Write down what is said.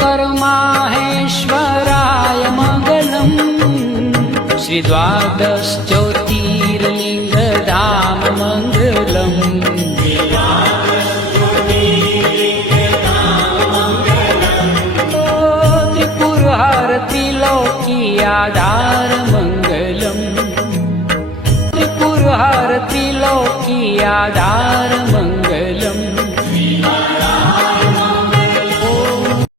कर्माहेश्वराय मङ्गलम् श्री द्वादश ज्योतिर्लिङ्गधाम मङ्गलम् त्रिपुरहर त्रिलोकी आधार मङ्गलम् त्रिपुरहर त्रिलोकी आधार मङ्गलम्